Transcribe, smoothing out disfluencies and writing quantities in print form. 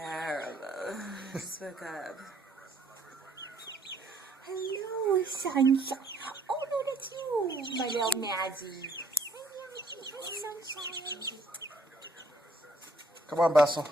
terrible. Just woke up. Hello, sunshine. Oh no, that's you, my little Mazzy. Hi, Mazzy. Hi, sunshine. Come on, Bessel.